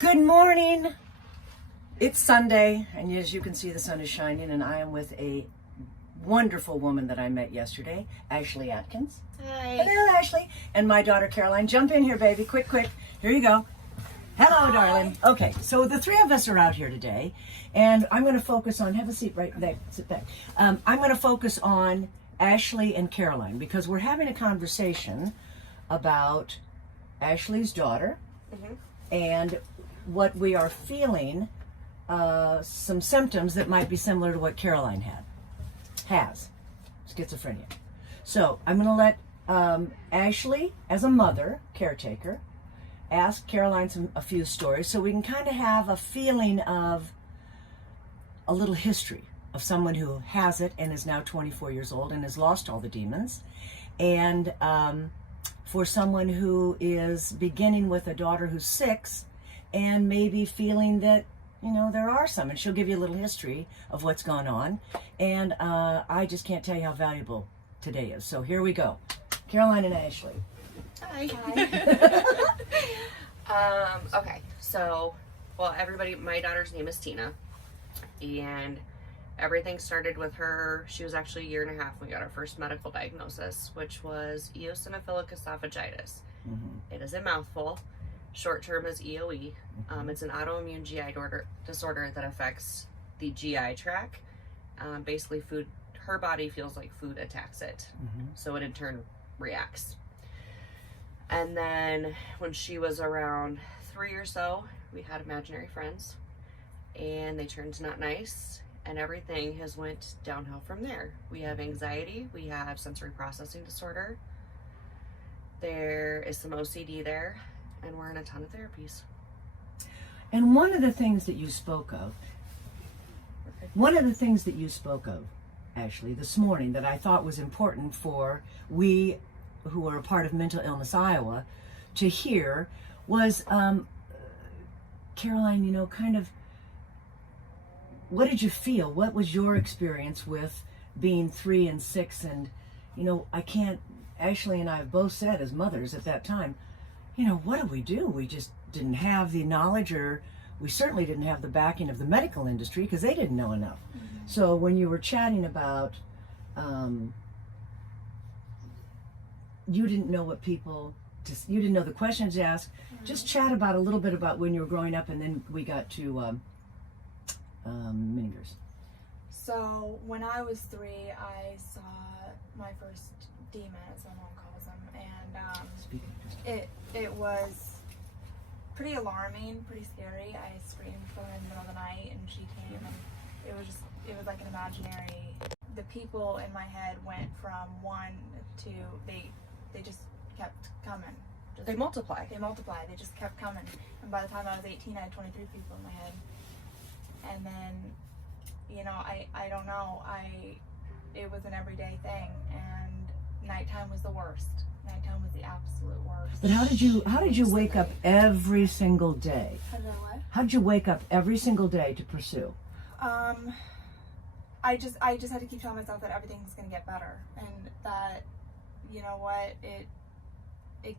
Good morning. It's Sunday, and as you can see, the sun is shining, and I am with a wonderful woman that I met yesterday, Ashley Atkins. Hi. Hello, Ashley. And my daughter, Caroline. Jump in here, baby. Quick. Here you go. Hello, darling. Okay, so the three of us are out here today, and I'm going to focus on, have a seat right there, sit back. I'm going to focus on Ashley and Caroline, because we're having a conversation about Ashley's daughter, and what we are feeling, some symptoms that might be similar to what Caroline has schizophrenia. So I'm going to let Ashley, as a mother, caretaker, ask Caroline a few stories so we can kind of have a feeling of a little history of someone who has it and is now 24 years old and has lost all the demons, and for someone who is beginning with a daughter who's 6 and maybe feeling that, you know, there are some, and she'll give you a little history of what's gone on. And I just can't tell you how valuable today is. So here we go. Caroline and Ashley. Hi. Okay, so, well, everybody, my daughter's name is Tina, and everything started with her. She was actually a year and a half when we got our first medical diagnosis, which was eosinophilic esophagitis. It is a mouthful. Short term is EOE. It's an autoimmune GI disorder that affects the GI tract. Basically, her body feels like food attacks it, so it in turn reacts. And then when she was around 3 or so, we had imaginary friends, and they turned not nice, and everything has went downhill from there. We have anxiety, we have sensory processing disorder, there is some OCD there, and we're in a ton of therapies. And one of the things that you spoke of, Ashley, this morning that I thought was important for we who are a part of Mental Illness Iowa to hear was, Caroline, you know, kind of, what did you feel? What was your experience with being 3 and 6? And, you know, Ashley and I have both said as mothers at that time, you know, what do? We just didn't have the knowledge, or we certainly didn't have the backing of the medical industry because they didn't know enough. So when you were chatting about, you didn't know you didn't know the questions to ask, just chat about a little bit about when you were growing up, and then we got to Mingers. So when I was 3, I saw my first demon, as my mom calls them, and it was pretty alarming, pretty scary. I screamed for her in the middle of the night, and she came, and it was like an imaginary. The people in my head went from 1 to they just kept coming. They multiply. They just kept coming. And by the time I was 18, I had 23 people in my head. And then, you know, I don't know, it was an everyday thing, and nighttime was the worst. Nighttime was the absolute worst. But how did you wake up every single day? How did I what? How did you wake up every single day to pursue? I just had to keep telling myself that everything's gonna get better, and that, you know what, it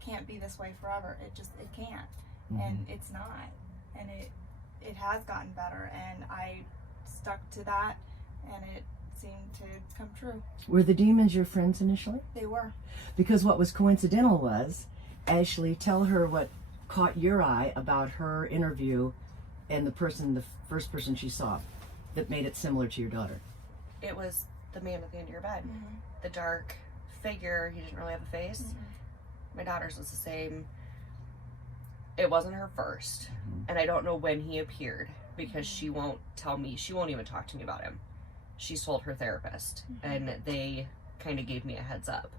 can't be this way forever. It can't, and it's not, and it has gotten better, and I stuck to that, and it seemed to come true. Were the demons your friends initially? They were. Because what was coincidental was, Ashley, tell her what caught your eye about her interview and the first person she saw that made it similar to your daughter. It was the man at the end of your bed. The dark figure. He didn't really have a face. My daughter's was the same. It wasn't her first, and I don't know when he appeared, because she won't tell me. She won't even talk to me about him. She's told her therapist, and they kind of gave me a heads up.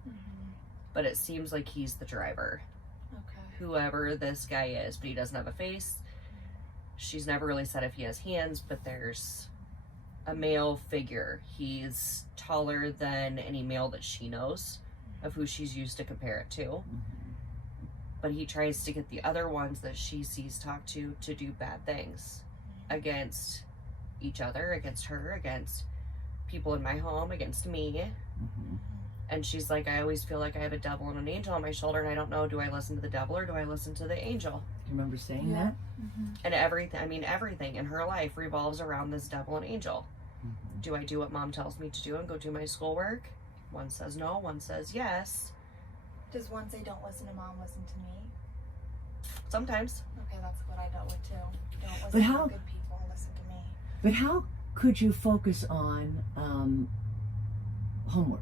But it seems like he's the driver. Okay. Whoever this guy is, but he doesn't have a face. She's never really said if he has hands, but there's a male figure. He's taller than any male that she knows of who she's used to compare it to. But he tries to get the other ones that she sees talk to do bad things against each other, against her, against people in my home, against me. And she's like, I always feel like I have a devil and an angel on my shoulder, and I don't know, do I listen to the devil or do I listen to the angel? You remember saying Yeah. that? And everything in her life revolves around this devil and angel. Do I do what mom tells me to do and go do my schoolwork? One says no, one says yes. Does one say don't listen to mom, listen to me? Sometimes. Okay, that's what I dealt with too. Don't listen But how- to good people, listen to me. But how could you focus on homework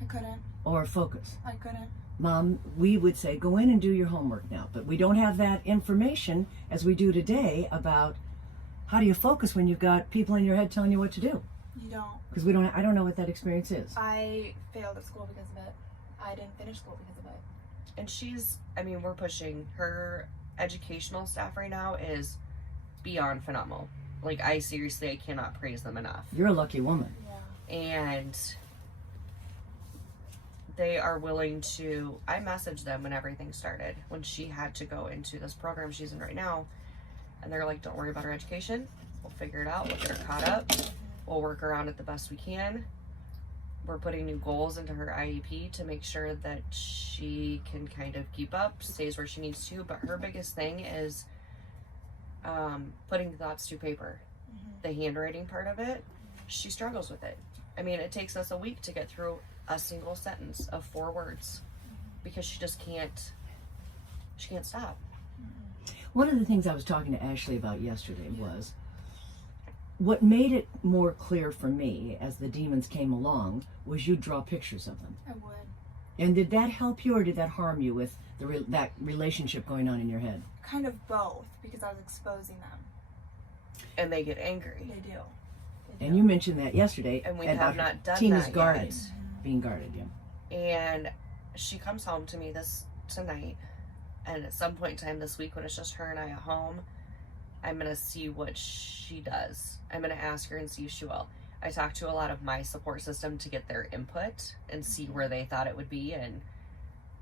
I couldn't. or focus? I couldn't. Mom, we would say, go in and do your homework now. But we don't have that information as we do today about how do you focus when you've got people in your head telling you what to do? You don't. Because I don't know what that experience is. I failed at school because of it. I didn't finish school because of it. And we're pushing her educational staff right now is beyond phenomenal. Like, I cannot praise them enough. You're a lucky woman. Yeah. And they are willing to, I messaged them when everything started, when she had to go into this program she's in right now, and they're like, don't worry about her education, we'll figure it out, we'll get her caught up, we'll work around it the best we can. We're putting new goals into her IEP to make sure that she can kind of keep up, stays where she needs to, but her biggest thing is putting thoughts to paper. The handwriting part of it, she struggles with it. It takes us a week to get through a single sentence of 4 words because she can't stop. One of the things I was talking to Ashley about yesterday was what made it more clear for me as the demons came along was you draw pictures of them. I would. And did that help you or did that harm you with that relationship going on in your head? Kind of both, because I was exposing them. And they get angry. They do. And you mentioned that yesterday. And we about have not done Tina's that guarded, yet. being guarded, yeah. And she comes home to me tonight, and at some point in time this week when it's just her and I at home, I'm going to see what she does. I'm going to ask her and see if she will. I talked to a lot of my support system to get their input and see where they thought it would be, and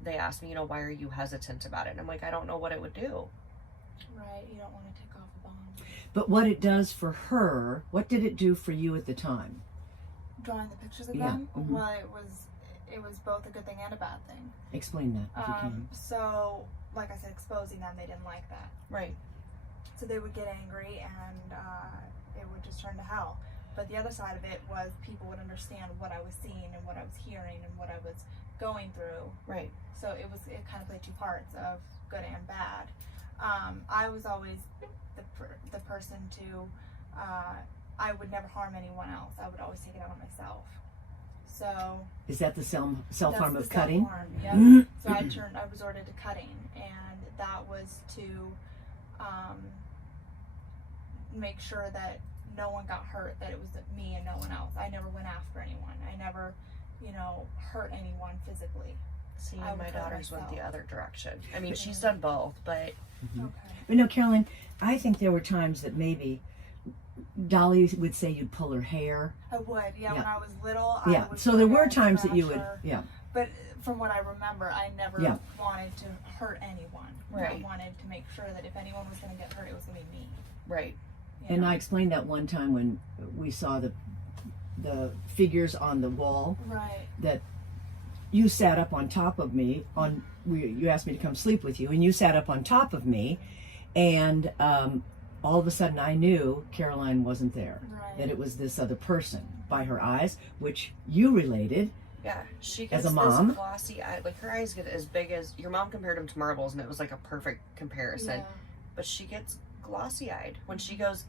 they asked me, why are you hesitant about it? And I'm like, I don't know what it would do. Right, you don't want to take off a bomb. But what it does for her, what did it do for you at the time? Drawing the pictures of Yeah, them? mhm. Well, it was both a good thing and a bad thing. Explain that if you can. So, like I said, exposing them, they didn't like that. Right. So they would get angry and it would just turn to hell. But the other side of it was people would understand what I was seeing and what I was hearing and what I was going through. Right. So it kind of played 2 parts of good and bad. I was always the person to, I would never harm anyone else. I would always take it out on myself. So Is that the self-harm that's of the cutting? self-harm, yep. So I resorted to cutting, and that was to make sure that no one got hurt, that it was me and no one else. I never went after anyone. I never, hurt anyone physically. See, I would my hurt daughter's went the myself. other direction. She's done both, but Okay. But no, Carolyn, I think there were times that maybe Dolly would say you'd pull her hair. I would, yeah. Yeah. When I was little, Yeah. I would So pull there her were hair, times that you scratch would, her. yeah. But from what I remember, I never Yeah. wanted to hurt anyone. Right. I wanted to make sure that if anyone was going to get hurt, it was going to be me. right. you And know? I explained that one time when we saw the figures on the wall Right. that you sat up on top of me you asked me to come sleep with you and you sat up on top of me and all of a sudden I knew Caroline wasn't there, Right. that it was this other person by her eyes, which you related. Yeah, she As gets a mom? this glossy eye. Like, her eyes get as big as your mom compared them to marbles, and it was like a perfect comparison. Yeah. But she gets glossy-eyed when she goes.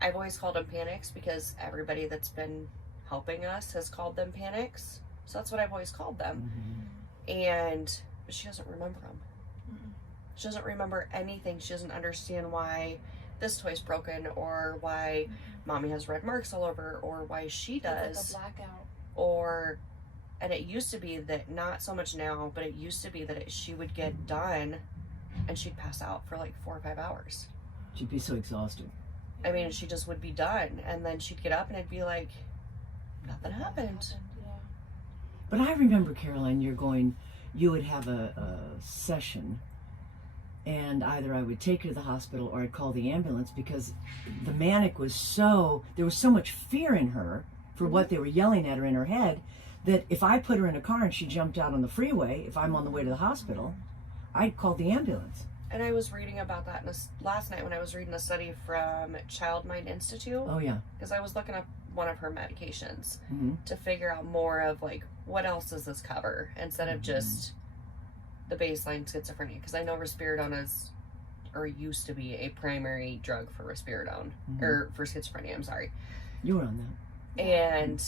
I've always called them panics because everybody that's been helping us has called them panics. So that's what I've always called them. And but she doesn't remember them. Mm-mm. She doesn't remember anything. She doesn't understand why this toy's broken, or why mommy has red marks all over, or why she does. It's like a blackout. Or, and it used to be that, not so much now, but it used to be that she would get done and she'd pass out for like 4 or 5 hours. She'd be so exhausted. She just would be done, and then she'd get up and it'd be like, nothing happened. Yeah. But I remember, Caroline, you would have a session and either I would take her to the hospital or I'd call the ambulance because the manic was there was so much fear in her for what they were yelling at her in her head that if I put her in a car and she jumped out on the freeway, if I'm on the way to the hospital, I'd call the ambulance. And I was reading about that last night when I was reading a study from Child Mind Institute. Oh, yeah. Because I was looking up one of her medications Mm-hmm. to figure out more of like what else does this cover instead of just the baseline schizophrenia. Because I know risperidone is, or used to be, a primary drug for risperidone, or for schizophrenia, I'm sorry. You were on that. And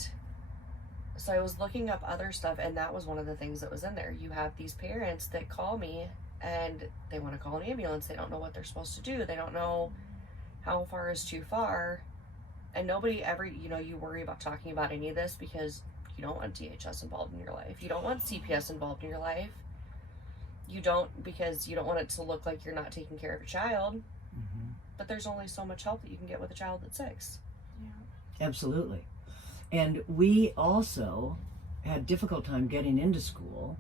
so I was looking up other stuff, and that was one of the things that was in there. You have these parents that call me and they want to call an ambulance. They don't know what they're supposed to do. They don't know how far is too far. And nobody ever, you worry about talking about any of this because you don't want DHS involved in your life. You don't want CPS involved in your life. You don't, because you don't want it to look like you're not taking care of a child. But there's only so much help that you can get with a child that's 6. Yeah. Absolutely. And we also had difficult time getting into school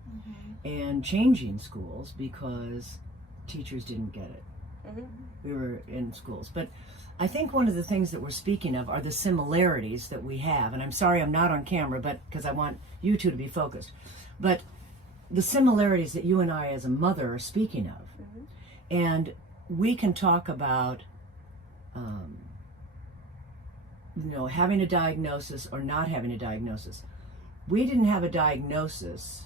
and changing schools because teachers didn't get it. We were in schools. But I think one of the things that we're speaking of are the similarities that we have. And I'm sorry I'm not on camera, but because I want you two to be focused. But the similarities that you and I as a mother are speaking of. And we can talk about having a diagnosis or not having a diagnosis. We didn't have a diagnosis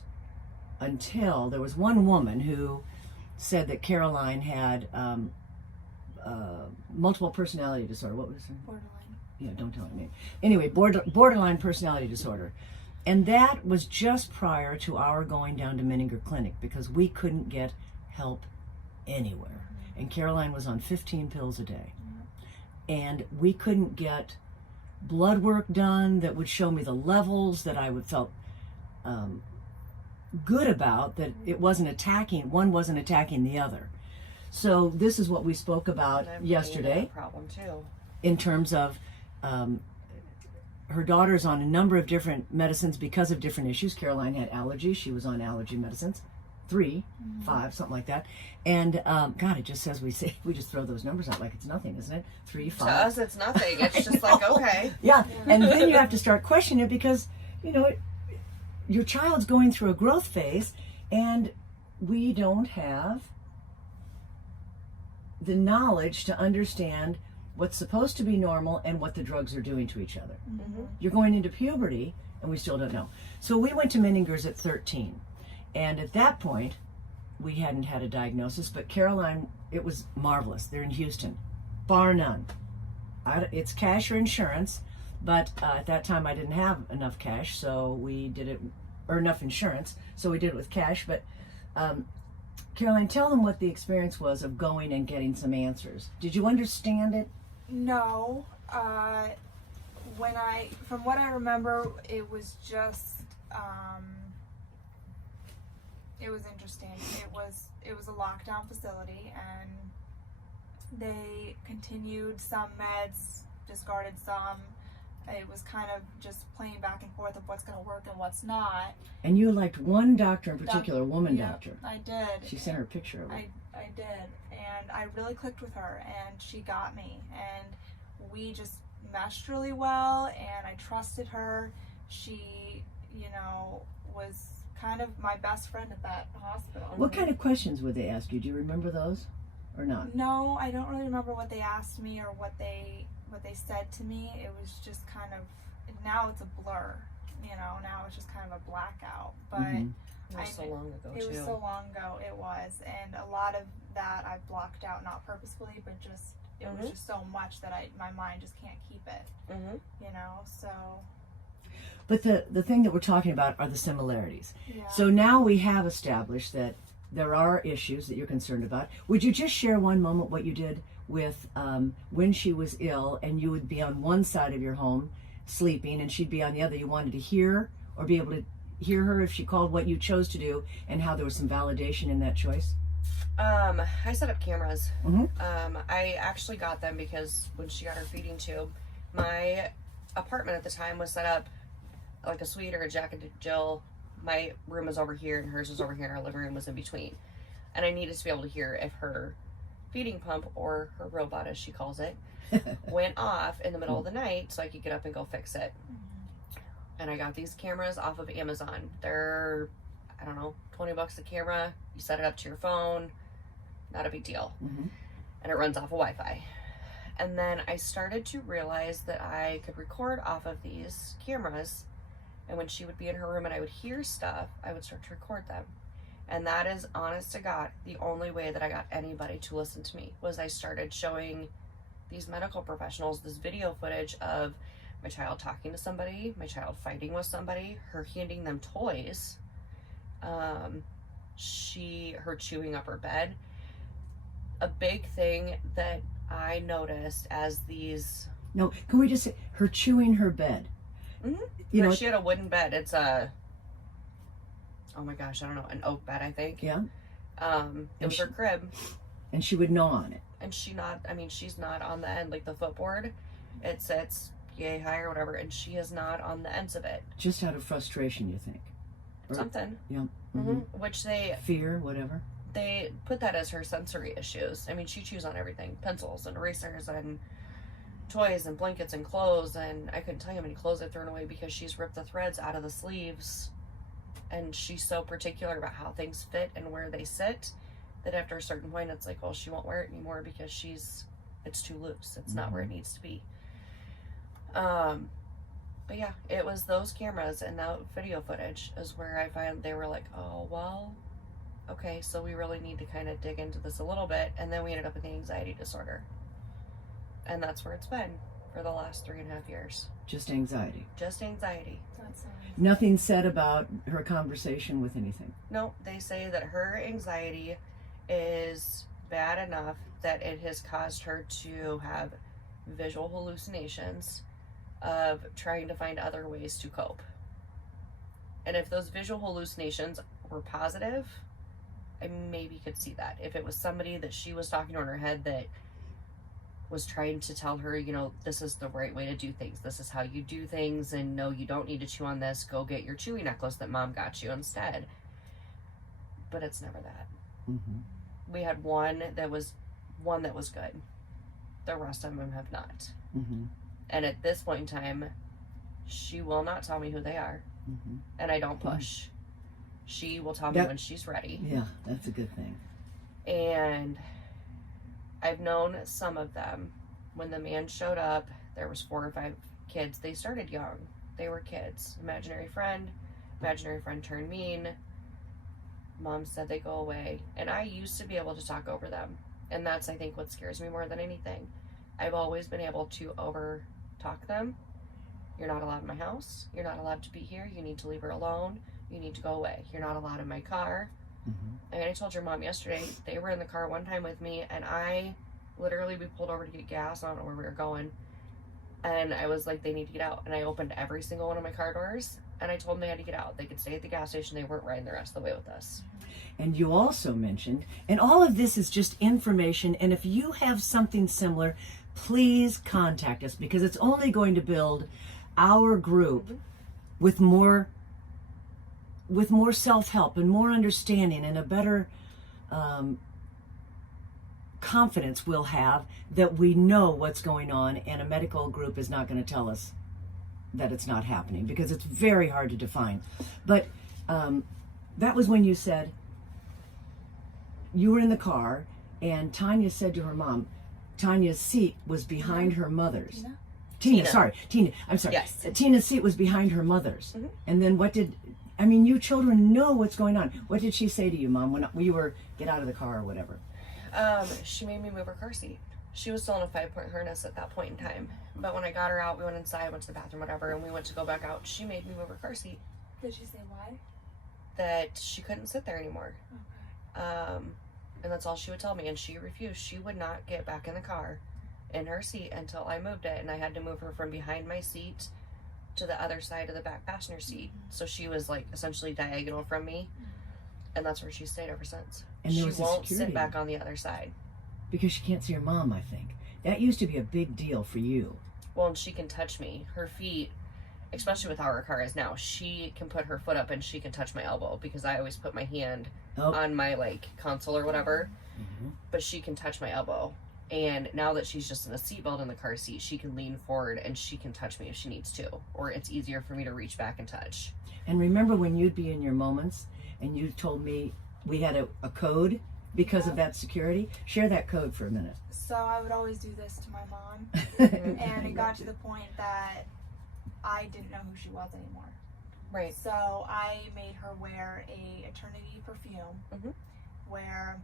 until there was one woman who said that Caroline had multiple personality disorder. What was her? Borderline. Yeah, don't tell me. Anyway, borderline personality disorder. And that was just prior to our going down to Menninger Clinic because we couldn't get help anywhere. And Caroline was on 15 pills a day. And we couldn't get blood work done that would show me the levels that I would felt good about, that it wasn't attacking, one wasn't attacking the other. So this is what we spoke about yesterday Problem too. in terms of her daughter's on a number of different medicines because of different issues. Caroline had allergies. She was on allergy medicines, 3, 5, something like that. And God, it just says we just throw those numbers out like it's nothing, isn't it? 3, 5. To us, it's nothing. It's just like, okay. Yeah, and then you have to start questioning it because, your child's going through a growth phase and we don't have the knowledge to understand what's supposed to be normal and what the drugs are doing to each other. You're going into puberty and we still don't know. So we went to Menninger's at 13. And at that point, we hadn't had a diagnosis, but Caroline, it was marvelous. They're in Houston, bar none. It's cash or insurance, but at that time I didn't have enough cash, so we did it, or enough insurance, so we did it with cash. But Caroline, tell them what the experience was of going and getting some answers. Did you understand it? No. From what I remember, it was just, it was interesting. It was a lockdown facility, and they continued some meds, discarded some. It was kind of just playing back and forth of what's going to work and what's not. And you liked one doctor in particular, a woman Yeah, doctor. I did. She sent her a picture of it. I did, and I really clicked with her, and she got me, and we just meshed really well, and I trusted her. She, was kind of my best friend at that hospital. What kind of questions would they ask you? Do you remember those or not? No, I don't really remember what they asked me or what they said to me. It was just kind of, now it's a blur, now it's just kind of a blackout. But Mhm. It was so long ago, it too. was so long ago, it was. And a lot of that I blocked out, not purposefully, but just, it was just so much that my mind just can't keep it, so. But the thing that we're talking about are the similarities. Yeah. So now we have established that there are issues that you're concerned about. Would you just share one moment what you did with when she was ill and you would be on one side of your home sleeping and she'd be on the other? You wanted to hear or be able to hear her if she called, what you chose to do, and how there was some validation in that choice? I set up cameras. Mhm. I actually got them because when she got her feeding tube, my apartment at the time was set up like a suite or a Jack and Jill. My room was over here and hers was over here and our living room was in between. And I needed to be able to hear if her feeding pump, or her robot as she calls it, went off in the middle of the night so I could get up and go fix it. And I got these cameras off of Amazon. They're, I don't know, $20 a camera. You set it up to your phone. Not a big deal. Mm-hmm. And it runs off of Wi-Fi. And then I started to realize that I could record off of these cameras. And when she would be in her room and I would hear stuff, I would start to record them. And that is, honest to God, the only way that I got anybody to listen to me, was I started showing these medical professionals this video footage of my child talking to somebody, my child fighting with somebody, her handing them toys, her chewing up her bed. A big thing that I noticed as these... No, can we just say, her chewing her bed? Mm-hmm. You know, she had a wooden bed. It's a... Oh my gosh, I don't know, an oak bed, I think. Yeah. It was her crib. And she would gnaw on it. And she's not on the end, like the footboard. It sits yay high or whatever, and she is not on the ends of it. Just out of frustration, you think? Or, Something. Yeah. Mm-hmm. Which Fear, whatever. they put that as her sensory issues. I mean, she chews on everything. Pencils and erasers and toys and blankets and clothes. And I couldn't tell you how many clothes I've thrown away because she's ripped the threads out of the sleeves. And she's so particular about how things fit and where they sit that after a certain point, it's like, well, she won't wear it anymore because it's too loose. It's not where it needs to be. But yeah, it was those cameras and that video footage is where I find they were like, oh, well, okay, so we really need to kind of dig into this a little bit. And then we ended up with the anxiety disorder. And that's where it's been for the last 3.5 years. Just anxiety. Just anxiety. That's Nothing said about her conversation with anything. No, they say that her anxiety is bad enough that it has caused her to have visual hallucinations of trying to find other ways to cope. And if those visual hallucinations were positive, I maybe could see that. If it was somebody that she was talking to in her head that was trying to tell her, you know, this is the right way to do things. This is how you do things. And no, you don't need to chew on this. Go get your chewy necklace that mom got you instead. But it's never that. Mm-hmm. We had one that was good. The rest of them have not. Mm-hmm. And at this point in time, she will not tell me who they are. Mm-hmm. And I don't push. She will tell me when she's ready. Yeah, that's a good thing. And I've known some of them. When the man showed up, there was 4 or 5 kids. They started young. They were kids. Imaginary friend turned mean. Mom said they go away. And I used to be able to talk over them. And that's, I think, what scares me more than anything. I've always been able to over-talk them. You're not allowed in my house. You're not allowed to be here. You need to leave her alone. You need to go away. You're not allowed in my car. Mm-hmm. And I told your mom yesterday, they were in the car one time with me, and we pulled over to get gas. I don't know where we were going. And I was like, they need to get out. And I opened every single one of my car doors, and I told them they had to get out. They could stay at the gas station. They weren't riding the rest of the way with us. And you also mentioned, and all of this is just information, and if you have something similar, please contact us, because it's only going to build our group with more self-help and more understanding and a better confidence we'll have that we know what's going on, and a medical group is not going to tell us that it's not happening, because it's very hard to define. But that was when you said you were in the car and Tanya said to her mom, Tanya's seat was behind her mother's. Tina. I'm sorry. Yes. Tina's seat was behind her mother's. Mm-hmm. And then you children know what's going on. What did she say to you, Mom, when you were get out of the car or whatever? She made me move her car seat. She was still in a 5-point harness at that point in time. But when I got her out, we went inside, went to the bathroom, whatever, and we went to go back out. She made me move her car seat. Did she say why? That she couldn't sit there anymore. Okay. And that's all she would tell me. And she refused. She would not get back in the car in her seat until I moved it. And I had to move her from behind my seat to the other side of the back passenger seat. So she was like essentially diagonal from me. And that's where she stayed ever since. And there she was a won't security. sit back on the other side. Because she can't see her mom, I think. That used to be a big deal for you. Well, and she can touch me. Her feet, especially with how her car is now, she can put her foot up and she can touch my elbow, because I always put my hand on my like console or whatever. Mm-hmm. But she can touch my elbow. And now that she's just in a seatbelt in the car seat, she can lean forward and she can touch me if she needs to, or it's easier for me to reach back and touch. And remember when you'd be in your moments and you told me we had a code because of that security? Share that code for a minute. So I would always do this to my mom, and it got to the point that I didn't know who she was anymore. Right. So I made her wear a Eternity perfume, where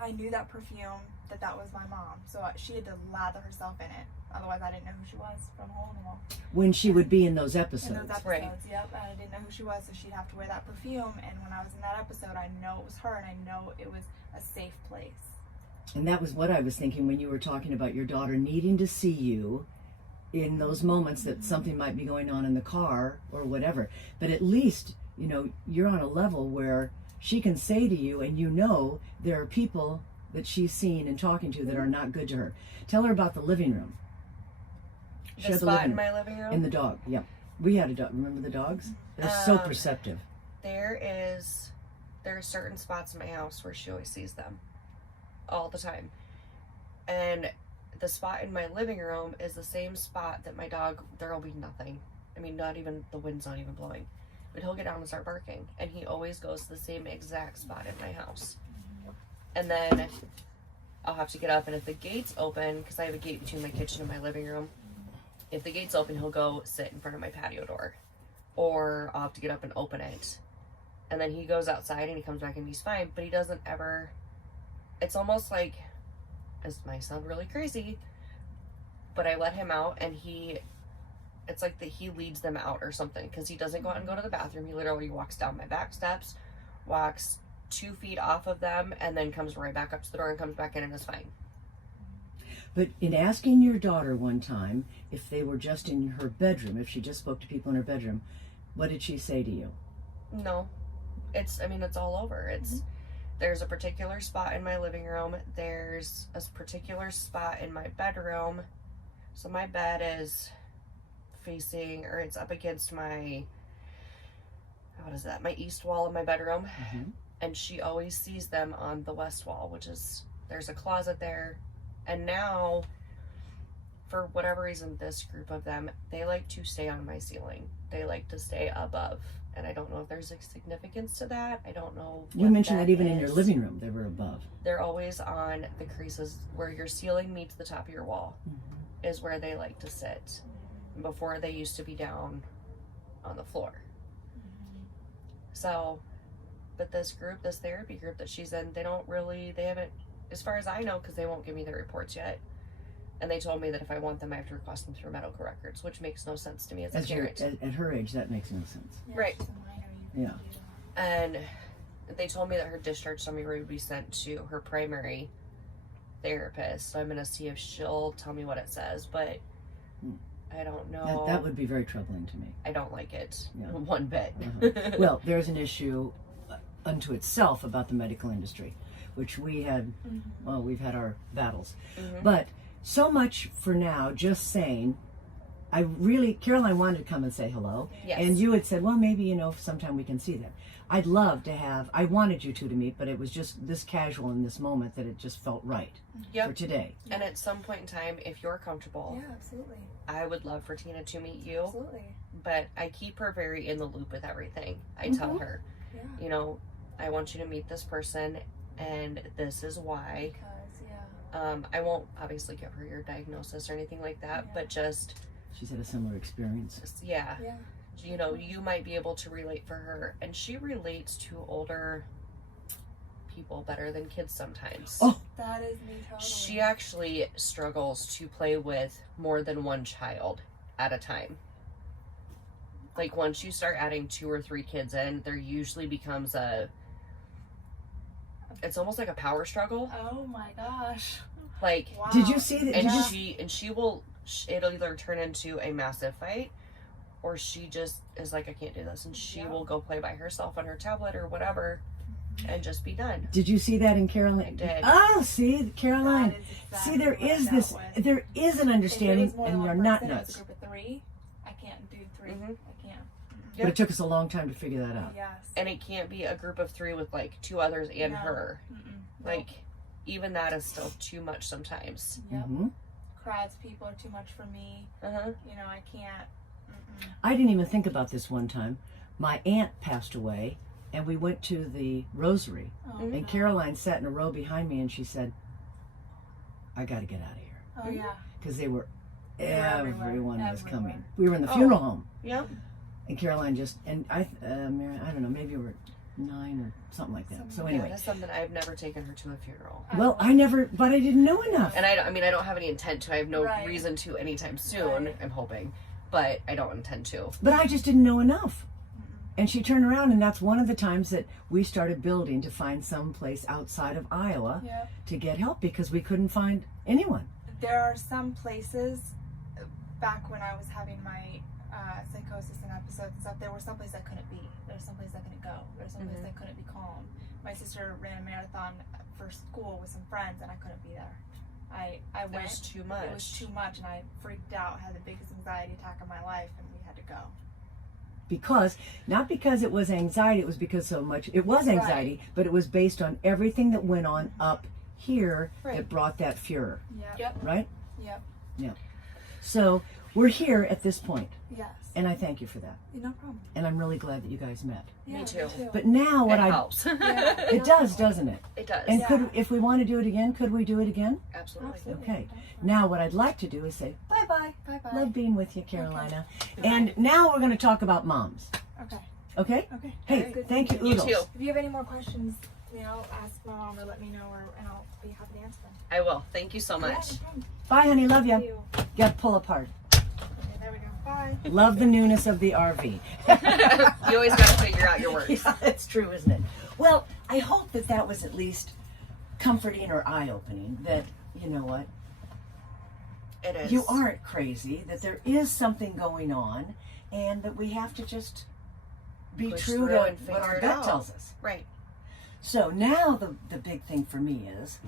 I knew that perfume, that was my mom. So she had to lather herself in it. Otherwise, I didn't know who she was from a hole in the wall. When she would be in those episodes. In those episodes, Right. yep. And I didn't know who she was, so she'd have to wear that perfume. And when I was in that episode, I know it was her, and I know it was a safe place. And that was what I was thinking when you were talking about your daughter needing to see you in those moments that something might be going on in the car or whatever. But at least, you know, you're on a level where she can say to you, and you know there are people that she's seen and talking to that are not good to her. Tell her about the living room. The spot in my living room? And the dog, yeah. We had a dog. Remember the dogs? They're so perceptive. There are certain spots in my house where she always sees them. All the time. And the spot in my living room is the same spot that my dog, there'll be nothing. I mean, not even, the wind's not even blowing. But he'll get down and start barking. And he always goes to the same exact spot in my house. And then I'll have to get up, and if the gate's open, because I have a gate between my kitchen and my living room, if the gate's open, he'll go sit in front of my patio door. Or I'll have to get up and open it. And then he goes outside and he comes back and he's fine, but he doesn't ever, it's almost like, this might sound really crazy, but I let him out and it's like that he leads them out or something, because he doesn't go out and go to the bathroom. He literally walks down my back steps, walks 2 feet off of them, and then comes right back up to the door and comes back in and is fine. But in asking your daughter one time if they were just in her bedroom, if she just spoke to people in her bedroom, what did she say to you? No. It's all over. There's a particular spot in my living room. There's a particular spot in my bedroom. So my bed is facing, or it's up against my, my east wall of my bedroom. And she always sees them on the west wall, which is, there's a closet there. And now, for whatever reason, this group of them, they like to stay on my ceiling. They like to stay above. And I don't know if there's a significance to that. I don't know. You mentioned that even in your living room, they were above. They're always on the creases where your ceiling meets the top of your wall, is where they like to sit. Before, they used to be down on the floor. So, but this group, this therapy group that she's in, they haven't, as far as I know, because they won't give me the reports yet. And they told me that if I want them, I have to request them through medical records, which makes no sense to me as a parent. At her age, that makes no sense. Yeah, Right. she's a minor, you Yeah. can do that. And they told me that her discharge summary would be sent to her primary therapist. So I'm going to see if she'll tell me what it says, but I don't know. That would be very troubling to me. I don't like it Yeah. one bit. Well, there's an issue unto itself about the medical industry, which we had, well, we've had our battles. But so much for now, just saying, Caroline wanted to come and say hello. Yes. And you had said, well, maybe, sometime we can see them. I'd love to have, I wanted you two to meet, but it was just this casual in this moment that it just felt right for today. And at some point in time, if you're comfortable, Yeah, absolutely. I would love for Tina to meet you. Absolutely. But I keep her very in the loop with everything. I tell her, Yeah. I want you to meet this person, and this is why. Because, I won't obviously give her your diagnosis or anything like that, but just, She's had a similar experience. yeah. Yeah. You might be able to relate for her, and she relates to older people better than kids sometimes. Oh, That is me totally. She actually struggles to play with more than one child at a time. Like, once you start adding 2 or 3 kids in, there usually becomes it's almost like a power struggle. Oh my gosh. Like, Wow. did you see that? and it'll either turn into a massive fight, or she just is like, I can't do this, and she will go play by herself on her tablet or whatever and just be done. Did you see that in Caroline? I did. Oh, see, Caroline. That is See, exactly there what I is dealt this, with. there is an understanding, If it was more and than you're one not person, it was nuts. a group of 3. I can't do 3. Mhm. I can't. But it took us a long time to figure that out. Yes. And it can't be a group of 3 with like 2 others and No. her. Mm-mm. Like, even that is still too much sometimes. Yep. Mm-hmm. Crowds of people are too much for me. Uh-huh. You know, I can't. Mm-mm. I didn't even think about this one time. My aunt passed away, and we went to the rosary, Oh, Mhm. and no. Caroline sat in a row behind me, and she said, I got to get out of here. Oh yeah. Because they were, They were everywhere, everyone was everywhere. coming. We were in the Oh. funeral home, Yep. and Caroline just, and Mary, I don't know, maybe you were 9 or something like that. So Yeah, anyway, that's something I've never taken her to a funeral. well, I never, but I didn't know enough. And I mean, I don't have any intent to. I have no Right. reason to anytime soon, Right. I'm hoping. But I don't intend to. But I just didn't know enough. Mm-mm. And she turned around, and that's one of the times that we started building to find some place outside of Iowa Yep. to get help because we couldn't find anyone. There are some places, back when I was having my psychosis and episodes and stuff, there were some places I couldn't be. There was some places I couldn't go. There was some places I couldn't be calm. My sister ran a marathon for school with some friends, and I couldn't be there. I It went. was too much. It was too much, and I freaked out. Had the biggest anxiety attack of my life, and we had to go. Because, not because it was anxiety, it was because so much, it was anxiety, but it was based on everything that went on up here Right. that brought that furor, Yep. right? Yep. So, we're here at this point, Yes. and I thank you for that. No problem. And I'm really glad that you guys met. Yeah, Me too. But now what It I, helps. Yeah. it does, doesn't it? It does. And Yeah. could, if we want to do it again, could we do it again? Absolutely. Absolutely. Okay. Now what I'd like to do is say bye-bye. Bye bye. Love being with you, Carolina. And now we're going to talk about moms. Okay. Okay? Okay. Hey, Very good. thank you, You Oodles. too. If you have any more questions, ask my mom or let me know, and I'll be happy to answer them. I will. Thank you so Yeah, much. no problem. Bye, honey. Love Thank you. you. Yeah, pull apart. Okay, there we go. Bye. Love the newness of the RV. You always got to figure out your words. Yeah, it's true, isn't it? Well, I hope that that was at least comforting or eye-opening. That, you know what, It is. you aren't crazy. That there is something going on, and that we have to just be Push true through to and what figure our it gut out. tells us. Right. So now the big thing for me is,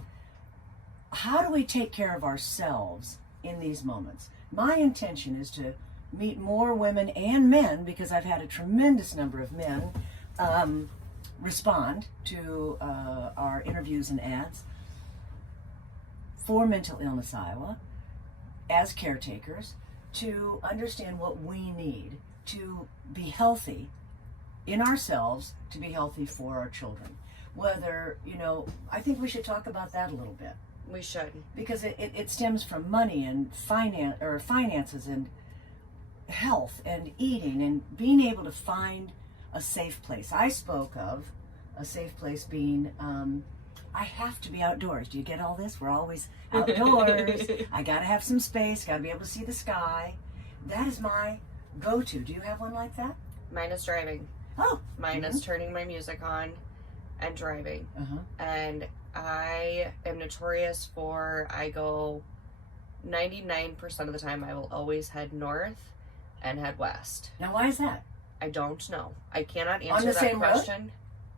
how do we take care of ourselves in these moments? My intention is to meet more women and men, because I've had a tremendous number of men respond to our interviews and ads for Mental Illness Iowa as caretakers, to understand what we need to be healthy in ourselves, to be healthy for our children. Whether, I think we should talk about that a little bit, We should. because it stems from money and finances and health and eating and being able to find a safe place. I spoke of a safe place being, I have to be outdoors. Do you get all this? We're always outdoors. I gotta have some space, gotta be able to see the sky. That is my go-to. Do you have one like that? Mine is driving. Oh. Mine is turning my music on and driving. Uh-huh. And I am notorious for, I go 99% of the time, I will always head north and head west. Now, why is that? I don't know. I cannot On answer the that same road? question.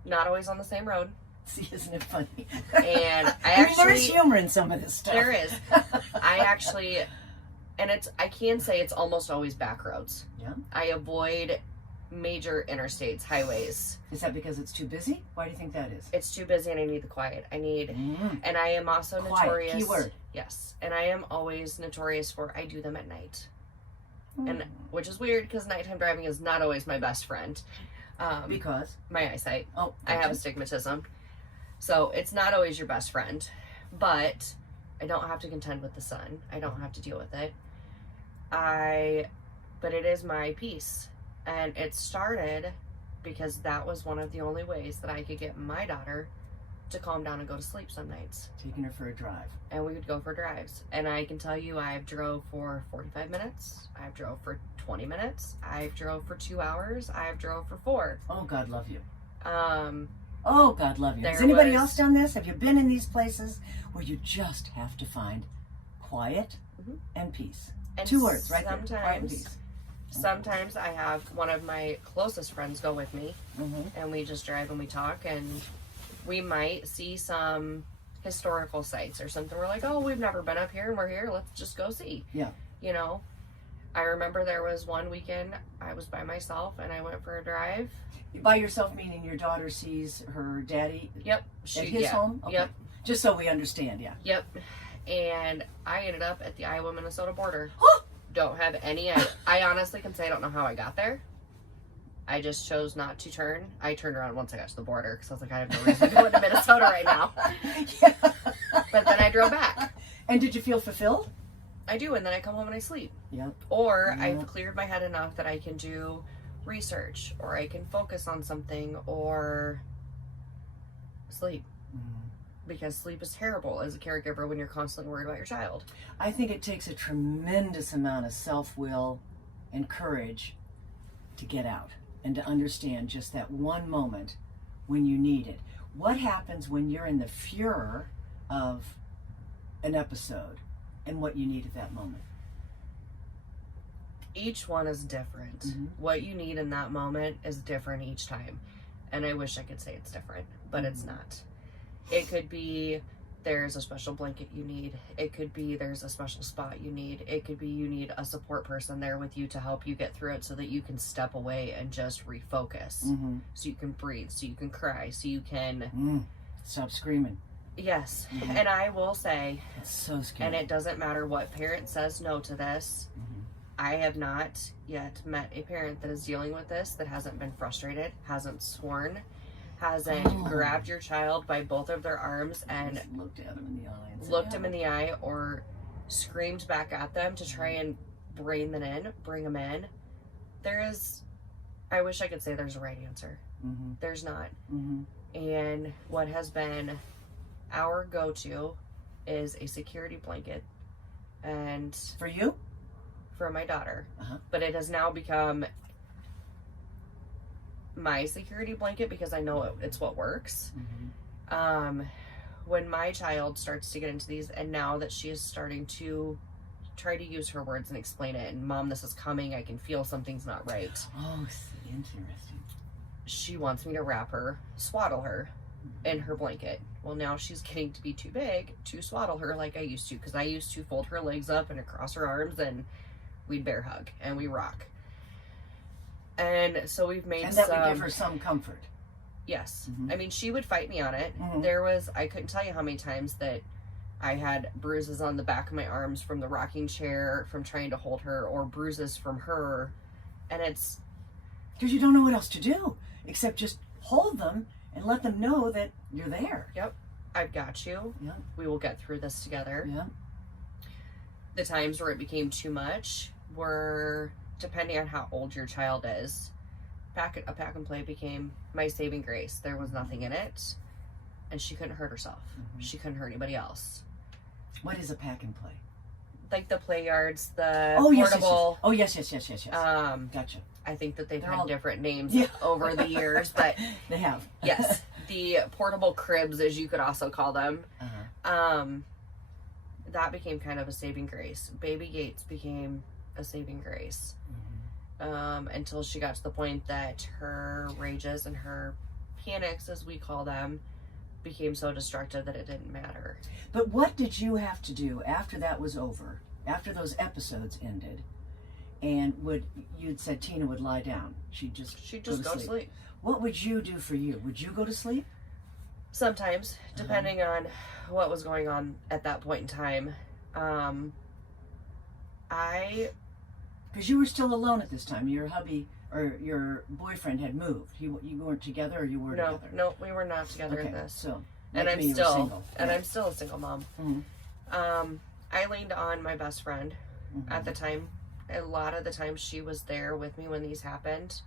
Not always on the same road. See, isn't it funny? And I There's actually, humor in some of this stuff. there is. I actually, and I can say it's almost always back roads. Yeah. I avoid major interstates, highways. Is that because it's too busy? Why do you think that is? It's too busy and I need the quiet. And I am also Quiet, notorious. keyword. Yes. And I am always notorious for, I do them at night. And which is weird because nighttime driving is not always my best friend. Because? My eyesight. Oh, I have gotcha. astigmatism. So it's not always your best friend. But I don't have to contend with the sun. I don't have to deal with it. But it is my peace. And it started because that was one of the only ways that I could get my daughter to calm down and go to sleep some nights. Taking her for a drive. And we would go for drives. And I can tell you, I've drove for 45 minutes. I've drove for 20 minutes. I've drove for 2 hours. I've drove for 4. Oh, God love you. Um, Oh, God love you. Has There anybody was- else done this? Have you been in these places where you just have to find quiet Mhm. and peace? and 2 words right there. Quiet and sometimes, peace. sometimes I have one of my closest friends go with me, Mm-hmm. and we just drive and we talk, and we might see some historical sites or something. We're like, oh, we've never been up here and we're here. Let's just go see. Yeah. You know, I remember there was one weekend I was by myself and I went for a drive. By yourself meaning your daughter sees her daddy Yep. at his home? Okay. Yep. Just so we understand, yeah. Yep. And I ended up at the Iowa-Minnesota border. Don't have any, I honestly can say I don't know how I got there. I just chose not to turn. I turned around once I got to the border because I was like, I have no reason to go into Minnesota right now. Yeah. But then I drove back. And did you feel fulfilled? I do, and then I come home and I sleep. Yep. Or Yep. I've cleared my head enough that I can do research, or I can focus on something, or sleep. Because sleep is terrible as a caregiver when you're constantly worried about your child. I think it takes a tremendous amount of self-will and courage to get out and to understand just that one moment when you need it. What happens when you're in the furor of an episode and what you need at that moment? Each one is different. What you need in that moment is different each time. And I wish I could say it's different, but it's not. It could be there's a special blanket you need. It could be there's a special spot you need. It could be you need a support person there with you to help you get through it so that you can step away and just refocus. So you can breathe, so you can cry, so you can... Stop screaming. Yes. And I will say... It's so scary. And it doesn't matter what parent says no to this. I have not yet met a parent that is dealing with this that hasn't been frustrated, hasn't sworn, hasn't grabbed your child by both of their arms and Just looked at him in the eye and said, looked him in the eye, or screamed back at them to try and bring them in. I wish I could say there's a right answer. There's not. And what has been our go-to is a security blanket. And For you? for my daughter. But it has now become my security blanket because I know it's what works. When my child starts to get into these, and now that she is starting to try to use her words and explain it, and Mom, this is coming, I can feel something's not right. Oh, interesting. She wants me to wrap her, swaddle her in her blanket. Well, now she's getting to be too big to swaddle her like I used to, because I used to fold her legs up and across her arms, and we'd bear hug and we rock. And so we've made And that would give her some comfort. Yes. I mean, she would fight me on it. I couldn't tell you how many times that I had bruises on the back of my arms from the rocking chair, from trying to hold her, or bruises from her. And it's... Because you don't know what else to do, except just hold them and let them know that you're there. Yep. I've got you. Yep. We will get through this together. Yeah. The times where it became too much were, depending on how old your child is, a pack and play became my saving grace. There was nothing in it, and she couldn't hurt herself. She couldn't hurt anybody else. What is a pack and play? Like the play yards, the portable. Yes. Gotcha. I think that they've They're had all- different names over the years, but They have. yes, the portable cribs, as you could also call them. That became kind of a saving grace. Baby Gates became a saving grace. Until she got to the point that her rages and her panics, as we call them, became so destructive that it didn't matter. But what did you have to do after that was over, after those episodes ended, and you'd said Tina would lie down? She'd just go to sleep. What would you do for you? Would you go to sleep? Sometimes, depending on what was going on at that point in time. Because you were still alone at this time. Your hubby or your boyfriend had moved. You weren't together, or you were together? No, we were not together Okay, in this. so And like I'm me, you were still single. I'm still a single mom. I leaned on my best friend at the time. A lot of the time she was there with me when these happened.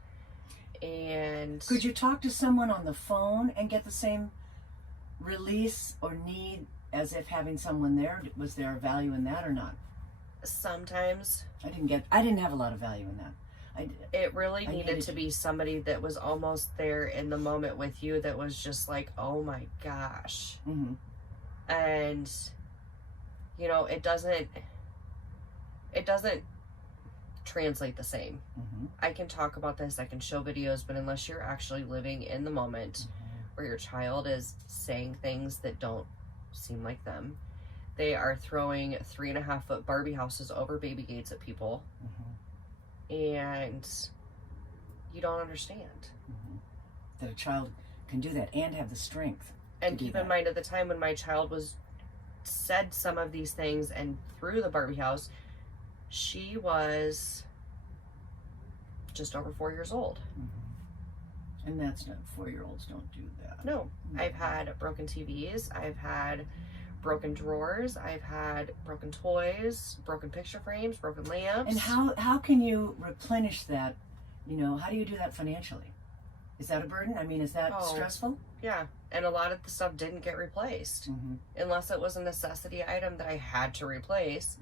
And Could you talk to someone on the phone and get the same release or need as if having someone there? Was there a value in that or not? sometimes I didn't have a lot of value in that. it really I needed to be somebody that was almost there in the moment with you, that was just like, oh my gosh. And you know, it doesn't translate the same. I can talk about this, I can show videos, but unless you're actually living in the moment where your child is saying things that don't seem like them, they are throwing 3.5-foot Barbie houses over baby gates at people, and you don't understand that a child can do that and have the strength. And keep in mind, at the time when my child was said some of these things and through the Barbie house, she was just over 4 years old. Mm-hmm. And that's not, 4-year-olds don't do that. No. I've had broken TVs. I've had broken drawers. I've had broken toys, broken picture frames, broken lamps. And how can you replenish that? You know, how do you do that financially? Is that a burden? I mean, is that stressful? Yeah. And a lot of the stuff didn't get replaced unless it was a necessity item that I had to replace.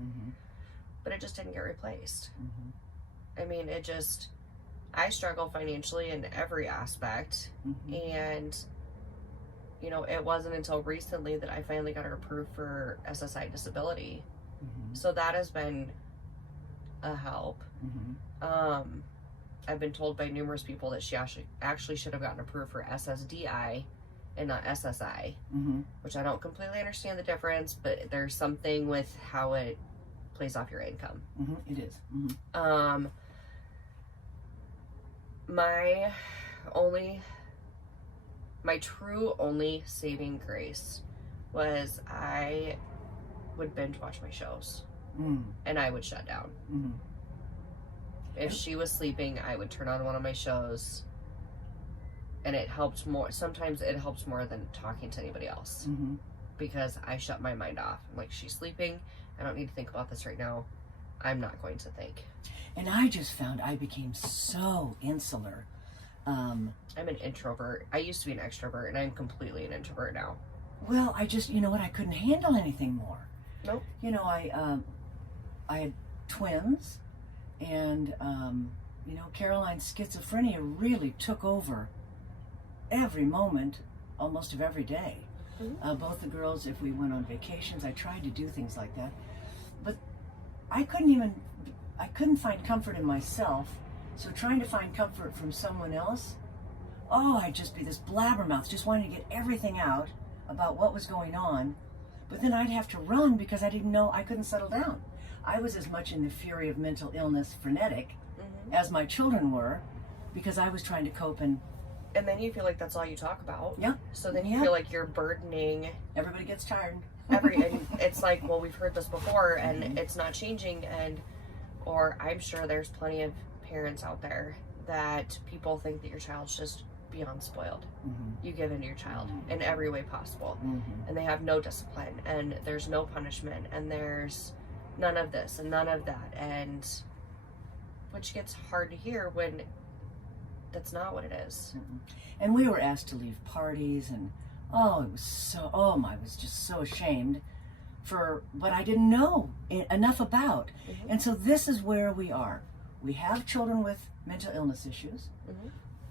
But it just didn't get replaced. I mean, I struggle financially in every aspect. And, you know, it wasn't until recently that I finally got her approved for SSI disability. So that has been a help. I've been told by numerous people that she actually should have gotten approved for SSDI and not SSI, which I don't completely understand the difference, but there's something with how it plays off your income. It is. My true only saving grace was I would binge watch my shows and I would shut down. If she was sleeping, I would turn on one of my shows, and it helped more. Sometimes it helps more than talking to anybody else because I shut my mind off. I'm like, she's sleeping. I don't need to think about this right now. I'm not going to think. And I just found I became so insular. I'm an introvert. I used to be an extrovert, and I'm completely an introvert now. Well, I just, you know what, I couldn't handle anything more. Nope. You know, I had twins, and, you know, Caroline's schizophrenia really took over every moment, almost of every day. Both the girls, if we went on vacations, I tried to do things like that. But I couldn't find comfort in myself. So trying to find comfort from someone else, I'd just be this blabbermouth, just wanting to get everything out about what was going on. But then I'd have to run because I didn't know, I couldn't settle down. I was as much in the fury of mental illness, frenetic, as my children were, because I was trying to cope. And then you feel like that's all you talk about. Yeah. So then you feel like you're burdening. Everybody gets tired. And it's like, well, we've heard this before, and it's not changing. Or I'm sure there's plenty of parents out there that people think that your child's just beyond spoiled. You give in to your child in every way possible, and they have no discipline, and there's no punishment, and there's none of this and none of that, and which gets hard to hear when that's not what it is. And we were asked to leave parties, and it was I was just so ashamed for what I didn't know enough about. And so this is where we are. We have children with mental illness issues,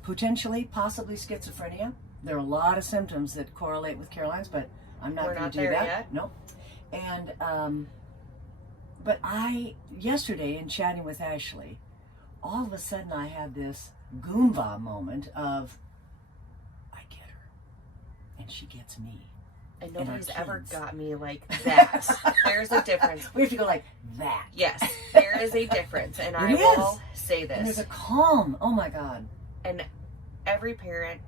potentially, possibly schizophrenia. There are a lot of symptoms that correlate with Caroline's, but I'm not going to do that. Yet. Nope. And, but yesterday in chatting with Ashley, all of a sudden I had this Goomba moment of, I get her, and she gets me. And nobody's ever got me like that. There's a difference. We have to go like that. Yes, there is a difference. And I will say this. And there's a calm. Oh my God. And every parent,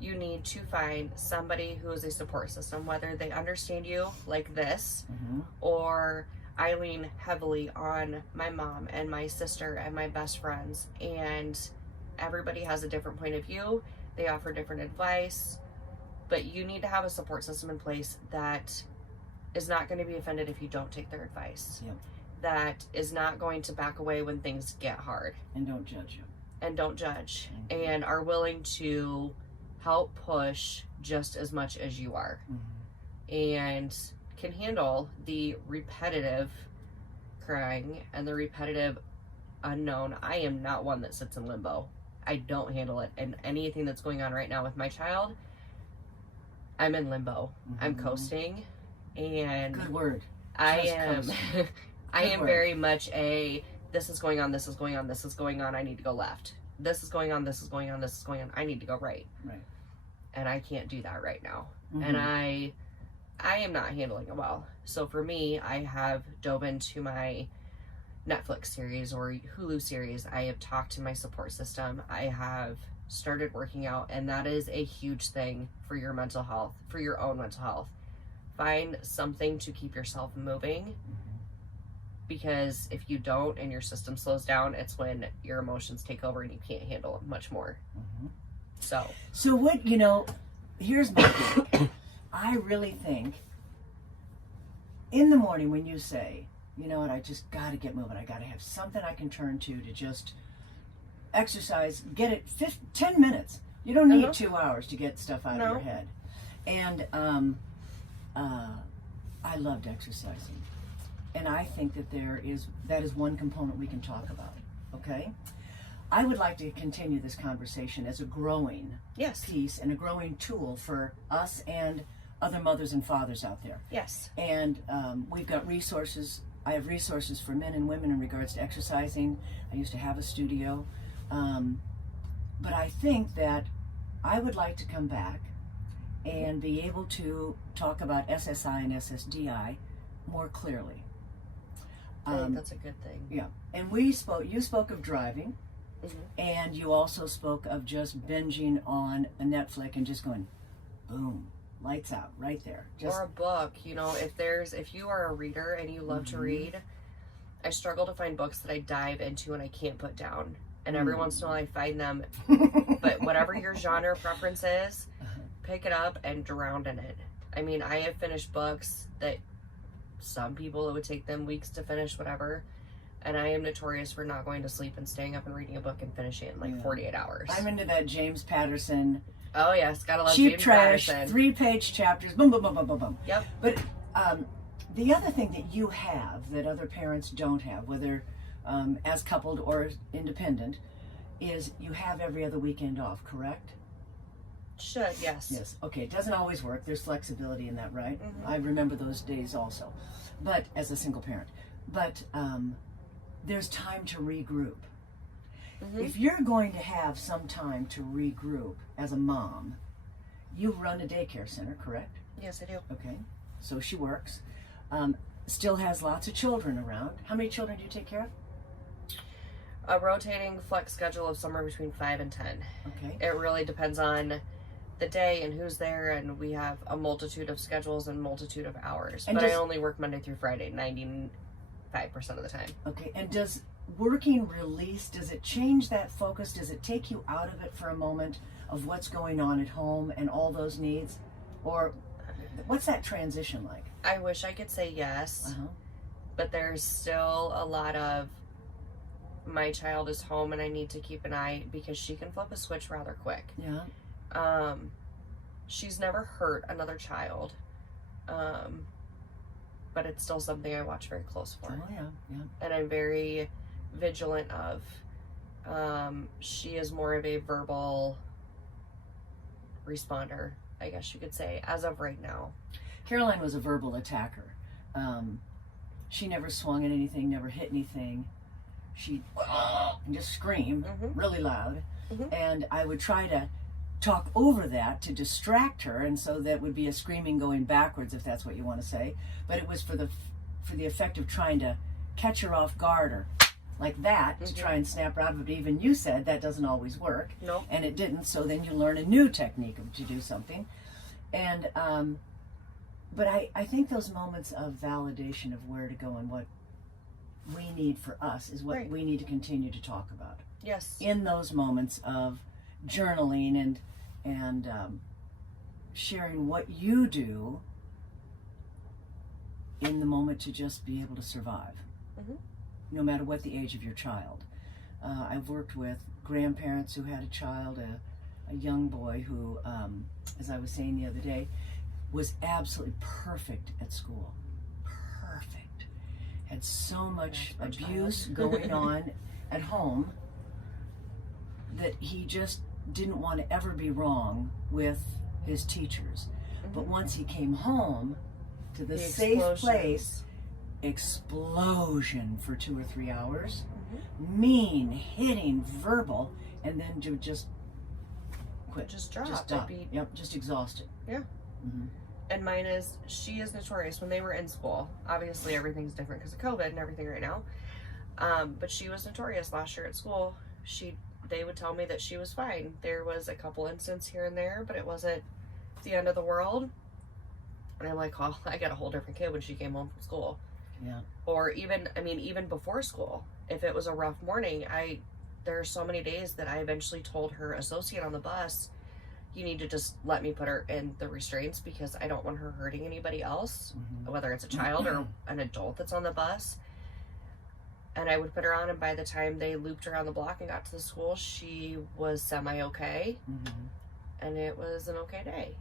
you need to find somebody who is a support system, whether they understand you like this, or I lean heavily on my mom and my sister and my best friends. And everybody has a different point of view. They offer different advice. But you need to have a support system in place that is not going to be offended if you don't take their advice. That is not going to back away when things get hard. And don't judge you. And are willing to help push just as much as you are. And can handle the repetitive crying and the repetitive unknown. I am not one that sits in limbo. I don't handle it. And anything that's going on right now with my child, I'm in limbo. I'm coasting, and good word. I am very much this is going on, this is going on, this is going on, I need to go left. This is going on, this is going on, this is going on, I need to go right. And I can't do that right now. And I am not handling it well. So for me, I have dove into my Netflix series or Hulu series. I have talked to my support system. I have started working out, and that is a huge thing for your mental health, for your own mental health. Find something to keep yourself moving, because if you don't and your system slows down, it's when your emotions take over and you can't handle it much more. So what, here's my thing. I really think in the morning when you say, you know what, I just got to get moving. I got to have something I can turn to just exercise, get it 10 minutes. You don't need 2 hours to get stuff out of your head. And I loved exercising. And I think that is one component we can talk about. Okay? I would like to continue this conversation as a growing piece and a growing tool for us and other mothers and fathers out there. Yes. And we've got resources. I have resources for men and women in regards to exercising. I used to have a studio. But I think that I would like to come back and be able to talk about SSI and SSDI more clearly. I think that's a good thing. Yeah. And you spoke of driving, and you also spoke of just binging on a Netflix and just going, boom, lights out right there. Or a book, if you are a reader and you love to read, I struggle to find books that I dive into and I can't put down. And every once in a while I find them, but whatever your genre preference is, pick it up and drown in it. I mean, I have finished books that some people, it would take them weeks to finish, whatever. And I am notorious for not going to sleep and staying up and reading a book and finishing it in like 48 hours. I'm into that James Patterson. Oh yes, gotta love Cheap James trash, Patterson. 3-page chapters, boom, boom, boom, boom, boom, boom. Yep. But the other thing that you have that other parents don't have, whether as coupled or independent, is you have every other weekend off, correct? Should, yes. Yes. Okay, it doesn't always work. There's flexibility in that, right? I remember those days also, but as a single parent. But there's time to regroup. If you're going to have some time to regroup as a mom, you run a daycare center, correct? Yes, I do. Okay, so she works. Still has lots of children around. How many children do you take care of? A rotating flex schedule of somewhere between 5 and 10. Okay. It really depends on the day and who's there, and we have a multitude of schedules and multitude of hours. And but I only work Monday through Friday, 95% of the time. Okay, and does working release, does it change that focus? Does it take you out of it for a moment of what's going on at home and all those needs? Or what's that transition like? I wish I could say yes, but there's still a lot of, my child is home and I need to keep an eye, because she can flip a switch rather quick. Yeah. She's never hurt another child, but it's still something I watch very close for. Oh, yeah. And I'm very vigilant of. She is more of a verbal responder, I guess you could say, as of right now. Caroline was a verbal attacker. She never swung at anything, never hit anything. She'd just scream really loud. And I would try to talk over that to distract her, and so that would be a screaming going backwards, if that's what you want to say. But it was for the effect of trying to catch her off guard, or like that, to try and snap her out of it. But even you said that doesn't always work. Nope. And it didn't, so then you learn a new technique to do something. And but I think those moments of validation of where to go and what we need for us is what we need to continue to talk about. Yes. In those moments of journaling and sharing what you do in the moment to just be able to survive, no matter what the age of your child. I've worked with grandparents who had a child, a young boy who, as I was saying the other day, was absolutely perfect at school. Perfect. Had so much abuse going on at home that he just didn't want to ever be wrong with his teachers. But once he came home to the safe place, explosion for 2 or 3 hours, mean, hitting, verbal, and then to just quit. Just drop. Just stop. Yep, just exhausted. Yeah. And mine is, she is notorious when they were in school. Obviously, everything's different because of COVID and everything right now. But she was notorious last year at school. She'd they would tell me that she was fine. There was a couple incidents here and there, but it wasn't the end of the world. And I'm like, oh, I got a whole different kid when she came home from school. Yeah. Or even before school, if it was a rough morning, there are so many days that I eventually told her associate on the bus, you need to just let me put her in the restraints because I don't want her hurting anybody else, whether it's a child or an adult that's on the bus. And I would put her on, and by the time they looped around the block and got to the school, she was semi-okay. And it was an okay day.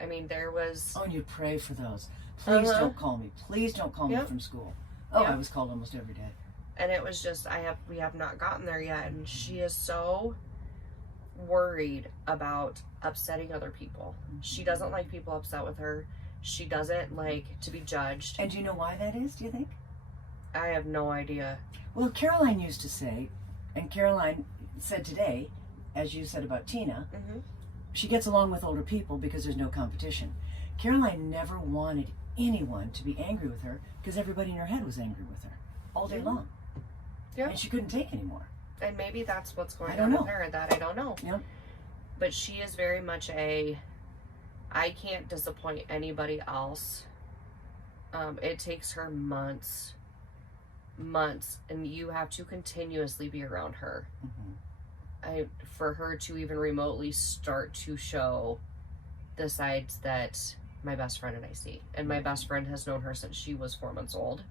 I mean, there was... Oh, and you pray for those. Please don't call me. Please don't call me from school. Oh, I was called almost every day. And it was just, we have not gotten there yet. And she is so worried about upsetting other people. She doesn't like people upset with her. She doesn't like to be judged. And do you know why that is, do you think? I have no idea. Well, Caroline used to say, and Caroline said today, as you said about Tina, she gets along with older people because there's no competition. Caroline never wanted anyone to be angry with her because everybody in her head was angry with her all day long. Yeah. And she couldn't take anymore. And maybe that's what's going on with her, that I don't know. Yep. But she is very much I can't disappoint anybody else. It takes her months, and you have to continuously be around her. For her to even remotely start to show the sides that my best friend and I see. And my best friend has known her since she was 4 months old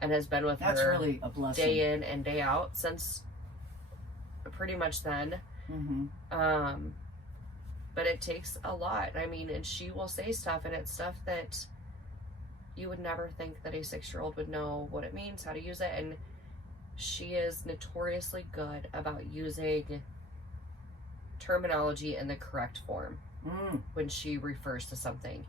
and has been with her really a blessing. Day in and day out since pretty much then. But it takes a lot. I mean, and she will say stuff, and it's stuff that you would never think that a 6-year-old would know what it means, how to use it. And she is notoriously good about using terminology in the correct form when she refers to something.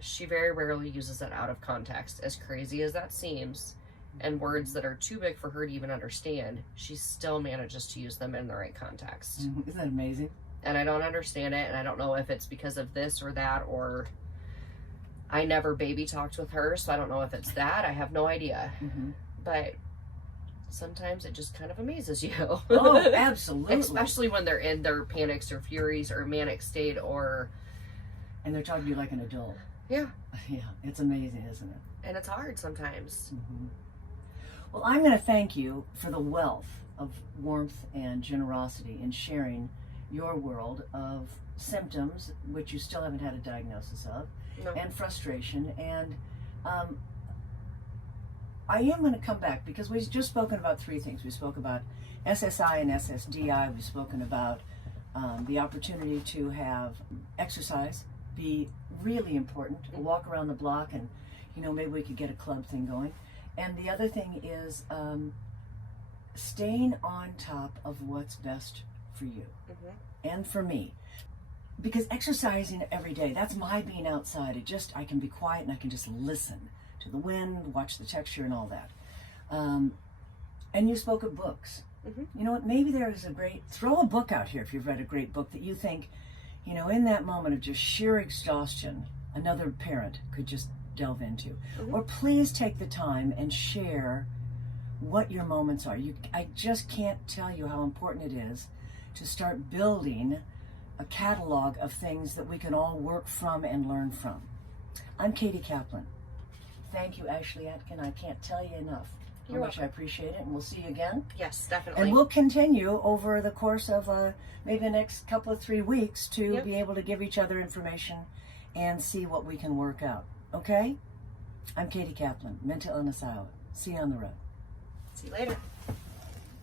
She very rarely uses it out of context. As crazy as that seems, and words that are too big for her to even understand, she still manages to use them in the right context. Isn't that amazing? And I don't understand it, and I don't know if it's because of this or that, or I never baby talked with her, so I don't know if it's that. I have no idea. But sometimes it just kind of amazes you. Oh, absolutely. Especially when they're in their panics or furies or manic state, and they're talking to you like an adult. Yeah. Yeah, it's amazing, isn't it? And it's hard sometimes. Well, I'm going to thank you for the wealth of warmth and generosity in sharing your world of symptoms, which you still haven't had a diagnosis of, and frustration. And I am going to come back because we've just spoken about 3 things. We spoke about SSI and SSDI. We've spoken about the opportunity to have exercise be really important, a walk around the block, and maybe we could get a club thing going. And the other thing is staying on top of what's best for you and for me. Because exercising every day, that's my being outside. I can be quiet and I can just listen to the wind, watch the texture and all that. And you spoke of books. You know what, maybe there is throw a book out here if you've read a great book that you think, in that moment of just sheer exhaustion, another parent could just delve into. Or please take the time and share what your moments are. I just can't tell you how important it is to start building a catalog of things that we can all work from and learn from. I'm Katie Kaplan. Thank you, Ashley Atkin. I can't tell you enough how much I appreciate it, and we'll see you again. Yes, definitely. And we'll continue over the course of maybe the next couple of 3 weeks to be able to give each other information and see what we can work out. Okay? I'm Katie Kaplan, Mental Illness Iowa. See you on the road. See you later.